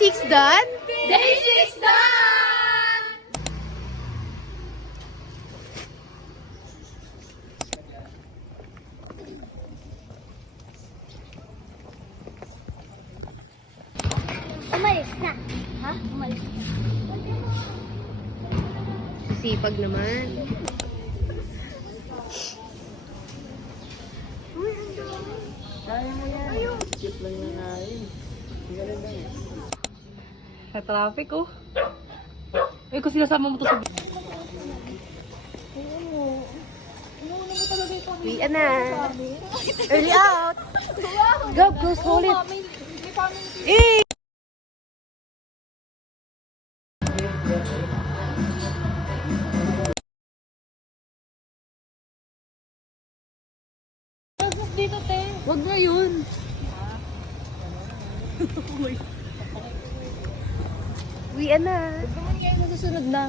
6 done? Day 6 done! Umalis na. Ha? Umalis na. Sipag naman. Kaya mo yan. Cute lang na nain. Galing lang eh. Sa traffic, oh. Eh, kung sinasama mo to sa... Uwi na. Early out. Gab, go solid. Eh! Dito, te. Wag na yun. Uwi na. Huwag naman ngayon na susunod na.